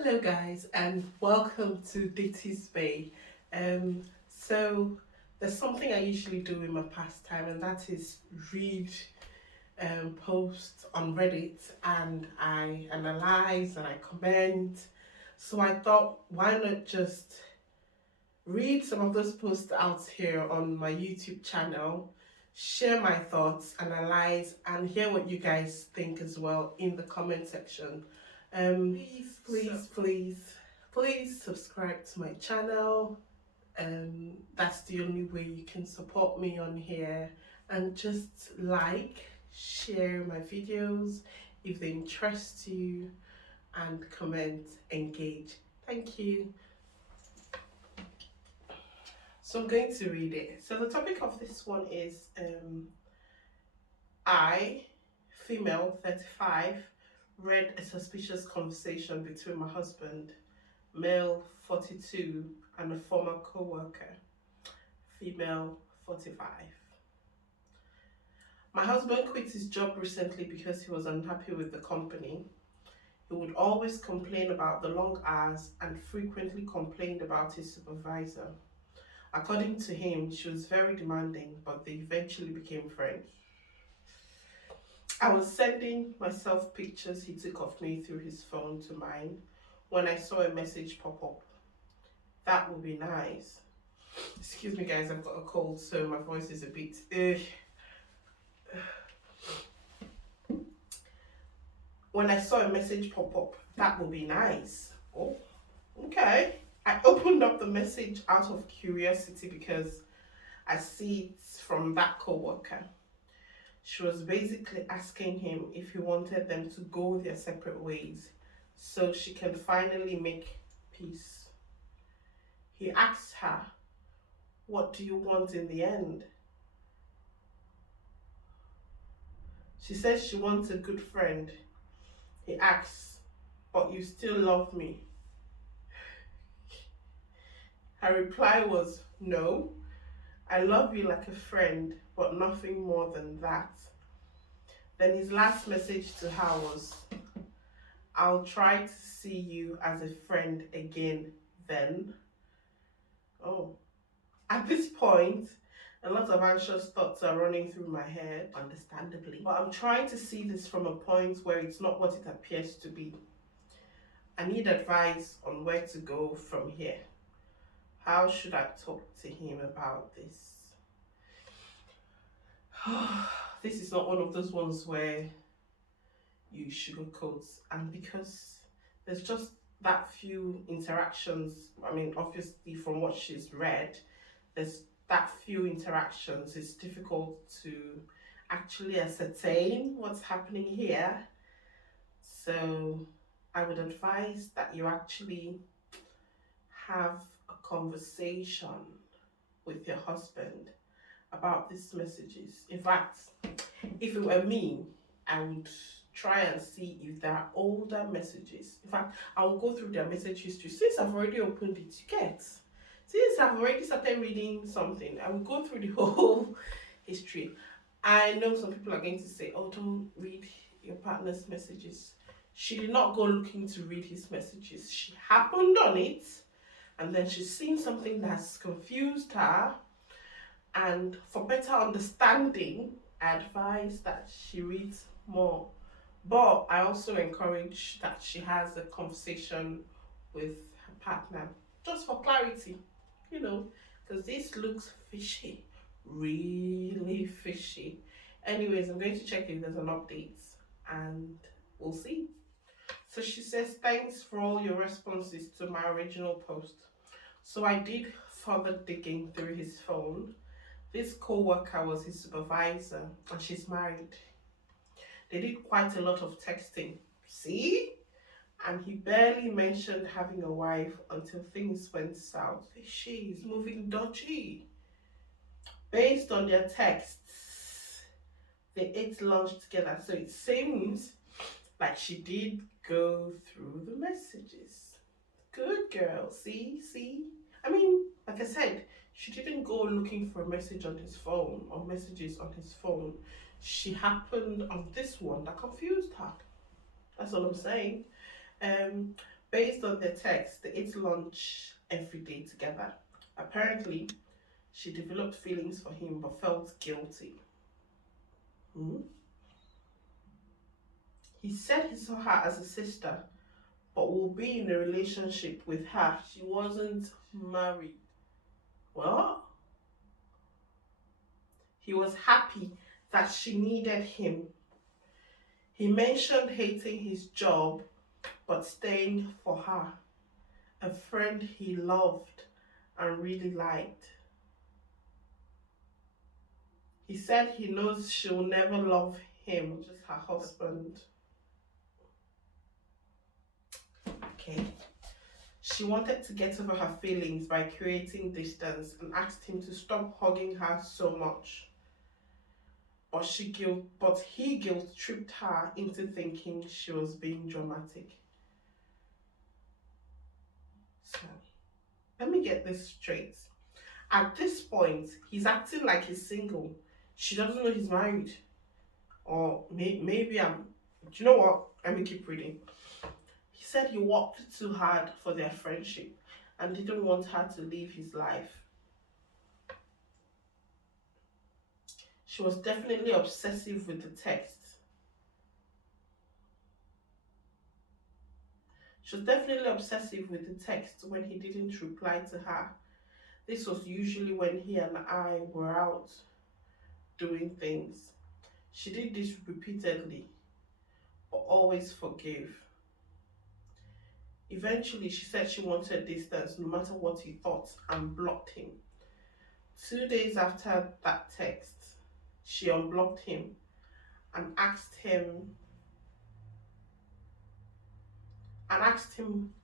Hello, guys, and welcome to Ditty's Bay. So there's something I usually do in my pastime, and that is read posts on Reddit, and I analyze and I comment. So I thought, why not just read some of those posts out here on my YouTube channel, share my thoughts, analyze, and hear what you guys think as well in the comment section. Please subscribe to my channel. That's the only way you can support me on here. And just like, share my videos if they interest you, and comment, engage. Thank you. So I'm going to read it. So the topic of this one is I, female 35, read a suspicious conversation between my husband, male 42, and a former co-worker, female 45. My husband quit his job recently because he was unhappy with the company. He would always complain about the long hours and frequently complained about his supervisor. According to him, she was very demanding, but they eventually became friends. I was sending myself pictures he took of me through his phone to mine when I saw a message pop up. That would be nice. Excuse me, guys, I've got a cold, so my voice is a bit. When I saw a message pop up, that would be nice. Oh, okay. I opened up the message out of curiosity because I see it from that co-worker. She was basically asking him if he wanted them to go their separate ways so she can finally make peace. He asked her, "What do you want in the end?" She says she wants a good friend. He asks, "But you still love me?" Her reply was, "No, I love you like a friend, but nothing more than that." Then his last message to her was, "I'll try to see you as a friend again then." Oh, at this point, a lot of anxious thoughts are running through my head, understandably. But I'm trying to see this from a point where it's not what it appears to be. I need advice on where to go from here. How should I talk to him about this? This is not one of those ones where you sugarcoat, and because there's just that few interactions. I mean, obviously, from what she's read, there's that few interactions. It's difficult to actually ascertain what's happening here. So, I would advise that you actually have a conversation with your husband about these messages. In fact, if it were me, I would try and see if there are older messages. In fact, I will go through their message history. Since I've already opened it, you get. Since I've already started reading something, I will go through the whole history. I know some people are going to say, "Oh, don't read your partner's messages." She did not go looking to read his messages. She happened on it, and then she's seen something that's confused her. And for better understanding, I advise that she reads more. But I also encourage that she has a conversation with her partner, just for clarity, because this looks fishy, really fishy. Anyways, I'm going to check if there's an update, and we'll see. So she says, "Thanks for all your responses to my original post." So I did further digging through his phone. This co-worker was his supervisor, and she's married. They did quite a lot of texting. See? And he barely mentioned having a wife until things went south. She's moving dodgy. Based on their texts, they ate lunch together. So it seems like she did go through the messages. Good girl. See? I mean, like I said, she didn't go looking for a message on his phone or messages on his phone. She happened on this one that confused her. That's all I'm saying. Based on the text, they ate lunch every day together. Apparently, she developed feelings for him but felt guilty. Hmm? He said he saw her as a sister but will be in a relationship with her. She wasn't married. Well, he was happy that she needed him. He mentioned hating his job but staying for her, a friend he loved and really liked. He said he knows she'll never love him, just her husband. Okay. She wanted to get over her feelings by creating distance and asked him to stop hugging her so much. But he guilt tripped her into thinking she was being dramatic. So let me get this straight. At this point, he's acting like he's single. She doesn't know he's married. Or maybe I'm. Do you know what? Let me keep reading. He said he worked too hard for their friendship and didn't want her to live his life. She was definitely obsessive with the text. She was definitely obsessive with the text when he didn't reply to her. This was usually when he and I were out doing things. She did this repeatedly, but always forgave. Eventually, she said she wanted distance no matter what he thought and blocked him. 2 days after that text, she unblocked him and asked him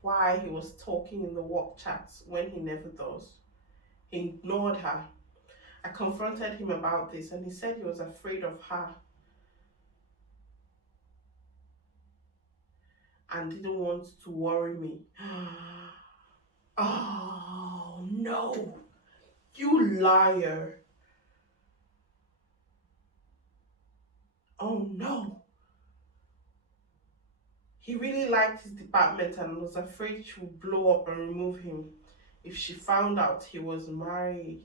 why he was talking in the work chats when he never does. He ignored her. I confronted him about this and he said he was afraid of her and didn't want to worry me. Oh no, you liar. Oh no. He really liked his department and was afraid she would blow up and remove him if she found out he was married.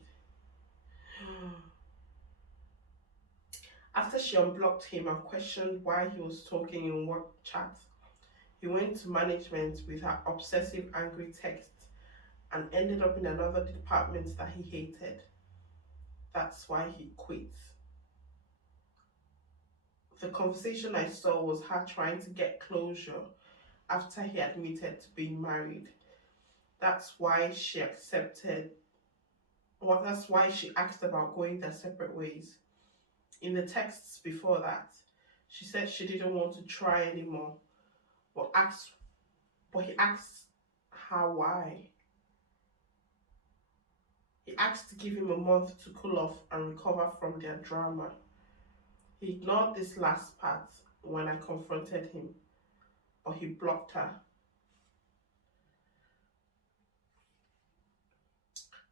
After she unblocked him and questioned why he was talking in work chats, he went to management with her obsessive, angry texts and ended up in another department that he hated. That's why he quit. The conversation I saw was her trying to get closure after he admitted to being married. That's why she accepted, well, that's why she asked about going their separate ways. In the texts before that, she said she didn't want to try anymore, but he asked her why. He asked to give him a month to cool off and recover from their drama. He ignored this last part when I confronted him, but he blocked her.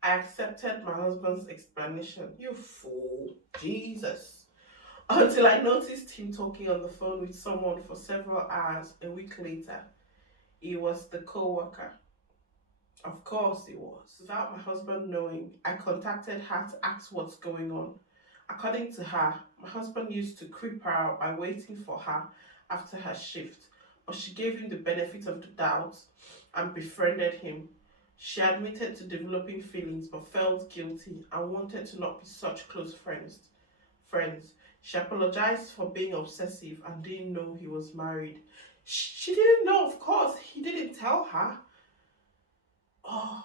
I accepted my husband's explanation. You fool. Jesus. Until I noticed him talking on the phone with someone for several hours a week later. It was the coworker. Of course it was. Without my husband knowing, I contacted her to ask what's going on. According to her, my husband used to creep her out by waiting for her after her shift, but she gave him the benefit of the doubt and befriended him. She admitted to developing feelings but felt guilty and wanted to not be such close friends. She apologized for being obsessive and didn't know he was married. She didn't know, of course. He didn't tell her. Oh.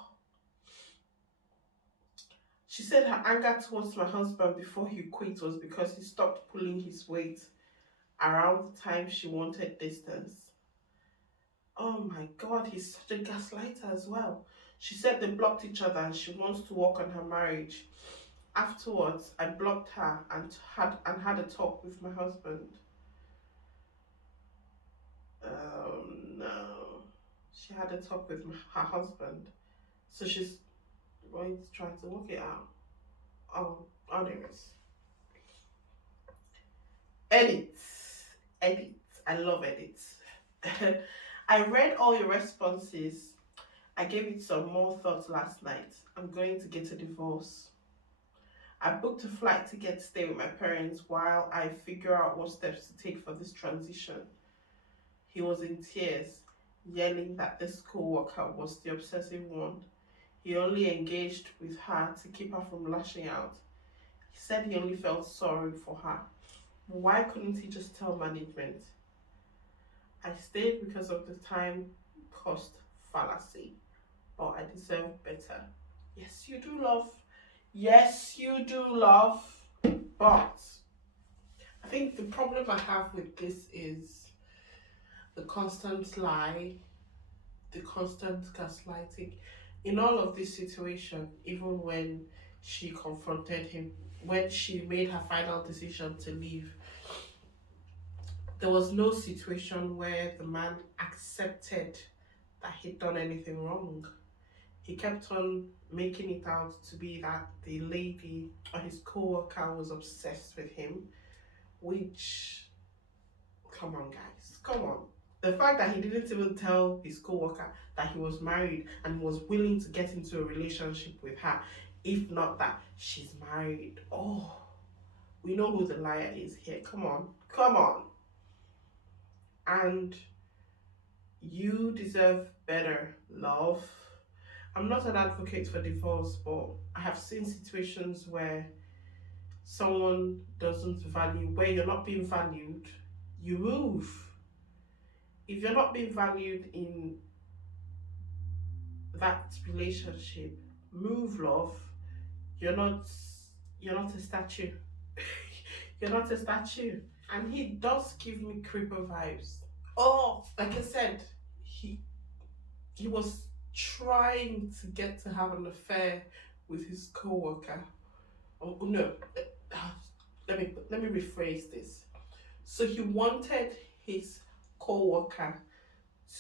She said her anger towards my husband before he quit was because he stopped pulling his weight around the time she wanted distance. Oh my god, he's such a gaslighter as well. She said they blocked each other and she wants to work on her marriage. Afterwards, I blocked her and had a talk with my husband. No. She had a talk with her husband. So she's going to try to work it out. Oh, anyways. Edit. Edit. I love edits. I read all your responses. I gave it some more thought last night. I'm going to get a divorce. I booked a flight ticket to stay with my parents while I figure out what steps to take for this transition. He was in tears, yelling that this co-worker was the obsessive one. He only engaged with her to keep her from lashing out. He said he only felt sorry for her. Why couldn't he just tell management? I stayed because of the time cost fallacy, but I deserve better. Yes, you do, love. Yes, you do, love. But I think the problem I have with this is the constant lie, the constant gaslighting. In all of this situation, even when she confronted him, when she made her final decision to leave, there was no situation where the man accepted that he'd done anything wrong. He kept on making it out to be that the lady or his co-worker was obsessed with him, which, come on guys, come on. The fact that he didn't even tell his co-worker that he was married and was willing to get into a relationship with her, if not that she's married. Oh, we know who the liar is here. Come on, come on. And you deserve better, love. I'm not an advocate for divorce, but I have seen situations where someone doesn't value, where you're not being valued, you move. If you're not being valued in that relationship, move, love. You're not you're not a statue. You're not a statue. And he does give me creeper vibes. Oh, like I said, he was trying to get to have an affair with his co-worker. Oh no, let me rephrase this. So he wanted his co-worker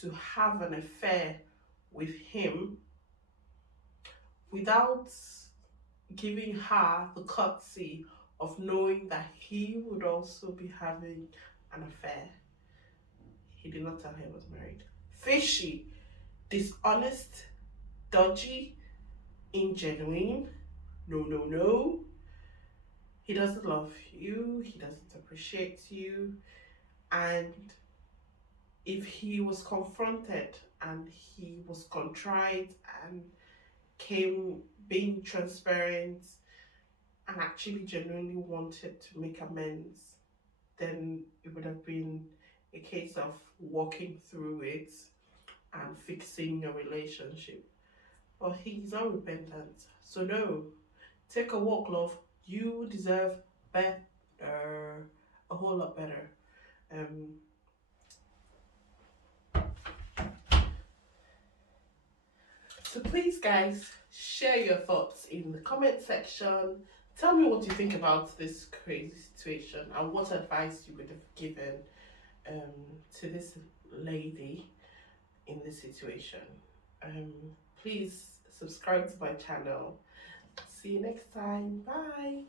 to have an affair with him without giving her the courtesy of knowing that he would also be having an affair. He did not tell her he was married. Fishy, dishonest, dodgy, ingenuine. No, no, no. He doesn't love you, he doesn't appreciate you, and if he was confronted and he was contrite and came being transparent and actually genuinely wanted to make amends, then it would have been a case of walking through it and fixing your relationship. But he's unrepentant. So no, take a walk, love. You deserve better, a whole lot better. So please, guys, share your thoughts in the comment section. Tell me what you think about this crazy situation and what advice you would have given to this lady in this situation. Please subscribe to my channel. See you next time. Bye.